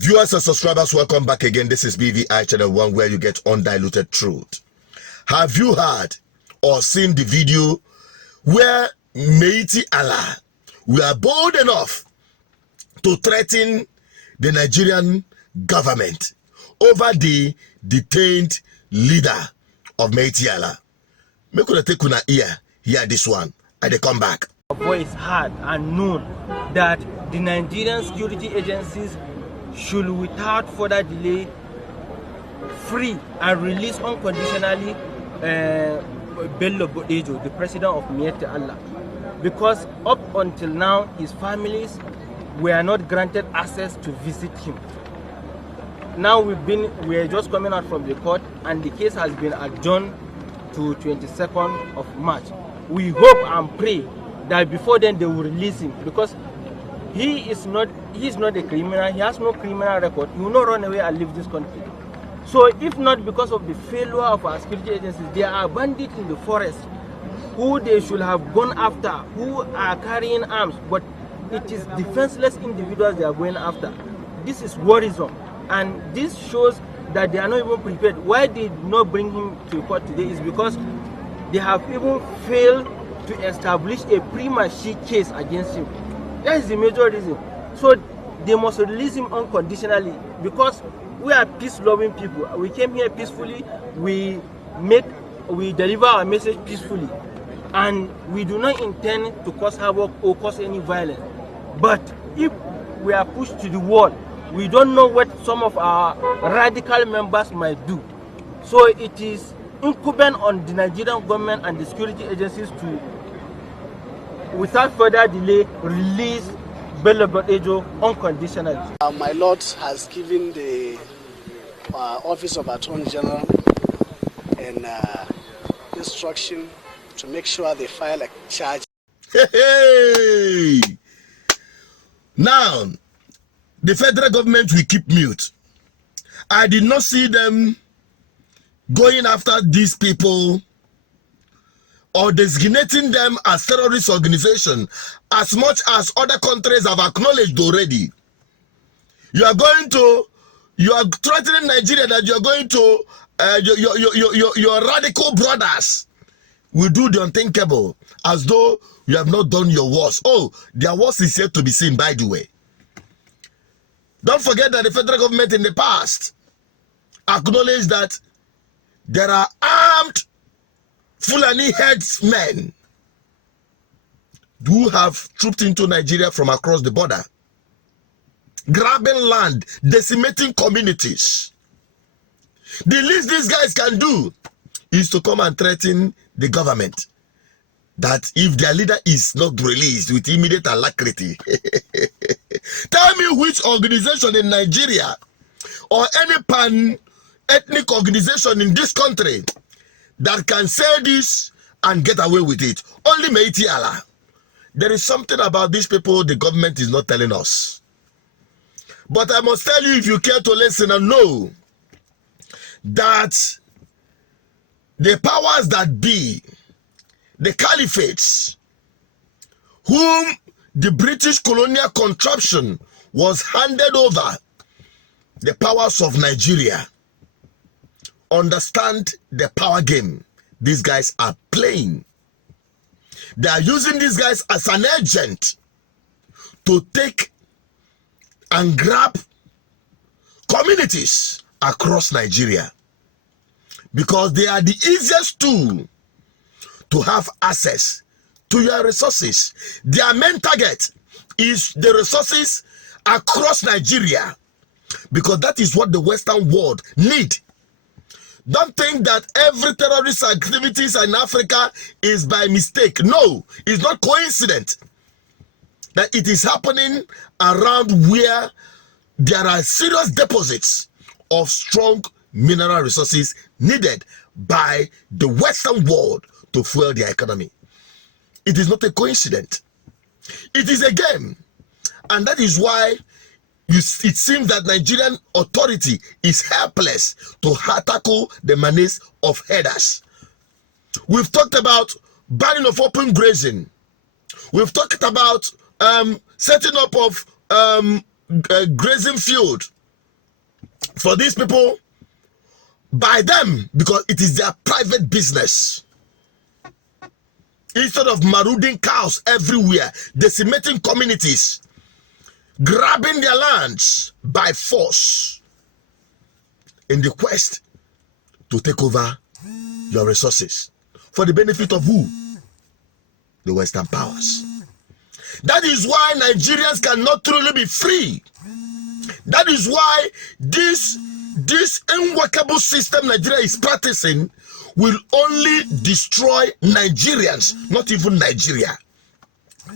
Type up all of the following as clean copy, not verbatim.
Viewers and subscribers, welcome back again. This is BVI Channel 1, where you get undiluted truth. Have you heard or seen the video where Miyetti Allah were bold enough to threaten the Nigerian government over the detained leader of Miyetti Allah? Make una take una ear, hear this one, and they come back. Voice heard and known that the Nigerian security agencies should without further delay free and release unconditionally Bello Bodejo, the president of Miyetti Allah, because up until now his families were not granted access to visit him. Now we are just coming out from the court and the case has been adjourned to 22nd of March. We hope and pray that before then they will release him, because he is not a criminal. He has no criminal record. He will not run away and leave this country. So if not because of the failure of our security agencies, there are bandits in the forest who they should have gone after, who are carrying arms, but it is defenseless individuals they are going after. This is worrisome, and this shows that they are not even prepared. Why they did not bring him to court today is because they have even failed to establish a prima facie case against him. That is the major reason. So they must release him unconditionally, because we are peace-loving people. We came here peacefully. We deliver our message peacefully, and we do not intend to cause havoc or cause any violence. But if we are pushed to the wall, we don't know what some of our radical members might do. So it is incumbent on the Nigerian government and the security agencies to, without further delay, release Bello Bodejo unconditionally. My Lord has given the Office of Attorney General an instruction to make sure they file a charge. Hey! Now, the federal government will keep mute. I did not see them going after these people or designating them as terrorist organization, as much as other countries have acknowledged already. You are threatening Nigeria that you are going to your radical brothers will do the unthinkable, as though you have not done your worst. Oh, their worst is yet to be seen, by the way. Don't forget that the federal government in the past acknowledged that there are armed Fulani herdsmen who have trooped into Nigeria from across the border, grabbing land, decimating communities. The least these guys can do is to come and threaten the government that if their leader is not released with immediate alacrity. Tell me which organization in Nigeria or any pan-ethnic organization in this country that can say this and get away with it. Only Miyetti Allah. There is something about these people the government is not telling us. But I must tell you, if you care to listen and know, that the powers that be, the caliphates, whom the British colonial contraption was handed over, the powers of Nigeria, understand the power game these guys are playing. They are using these guys as an agent to take and grab communities across Nigeria, because they are the easiest tool to have access to your resources. Their main target is the resources across Nigeria, because that is what the Western world need. Don't think that every terrorist activities in Africa is by mistake. No, it's not coincident that it is happening around where there are serious deposits of strong mineral resources needed by the Western world to fuel their economy. It is not a coincidence. It is a game. And that is why it seems that Nigerian authority is helpless to tackle the menace of herders. We've talked about banning of open grazing. We've talked about setting up of grazing field for these people by them because it is their private business. Instead of marauding cows everywhere, decimating communities, grabbing their lands by force in the quest to take over your resources for the benefit of who? The Western powers. That is why Nigerians cannot truly be free. That is why this unworkable system Nigeria is practicing will only destroy Nigerians, not even Nigeria.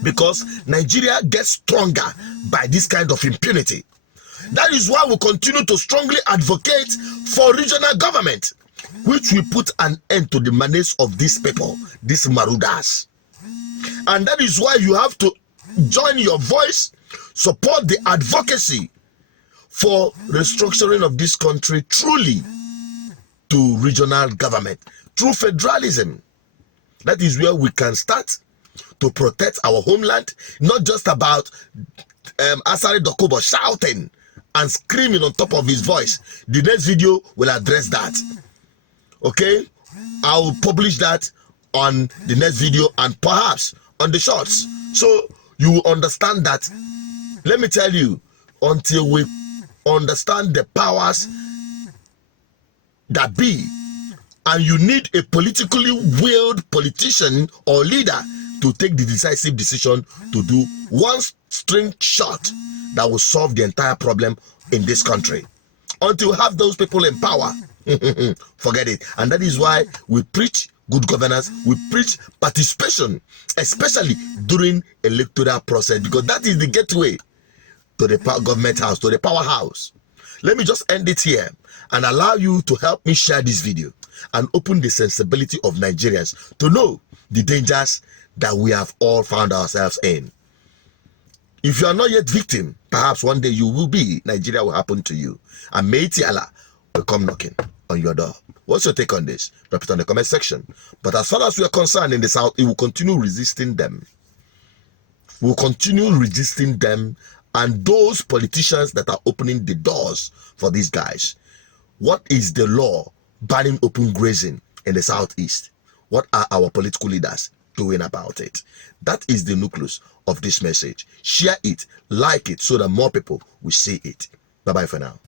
Because Nigeria gets stronger by this kind of impunity. That is why we continue to strongly advocate for regional government, which will put an end to the menace of these people, these marauders. And that is why you have to join your voice, support the advocacy for restructuring of this country truly to regional government through federalism. That is where we can start to protect our homeland, not just about Asare Dokubo shouting and screaming on top of his voice. The next video will address that. Okay, I will publish that on the next video and perhaps on the shorts, so you will understand that. Let me tell you, until we understand the powers that be, and you need a politically willed politician or leader to take the decisive decision to do one string shot that will solve the entire problem in this country. Until we have those people in power, forget it. And that is why we preach good governance, we preach participation, especially during electoral process, because that is the gateway to the government house, to the powerhouse. Let me just end it here and allow you to help me share this video and open the sensibility of Nigerians to know the dangers that we have all found ourselves in. If you are not yet victim, perhaps one day you will be. Nigeria will happen to you, and Miyetti Allah will come knocking on your door. What's your take on this? Drop it on the comment section. But as far as we are concerned in the South, it will continue resisting them. We will continue resisting them and those politicians that are opening the doors for these guys. What is the law banning open grazing in the Southeast? What are our political leaders doing about it? That is the nucleus of this message. Share it, like it, so that more people will see it. Bye-bye for now.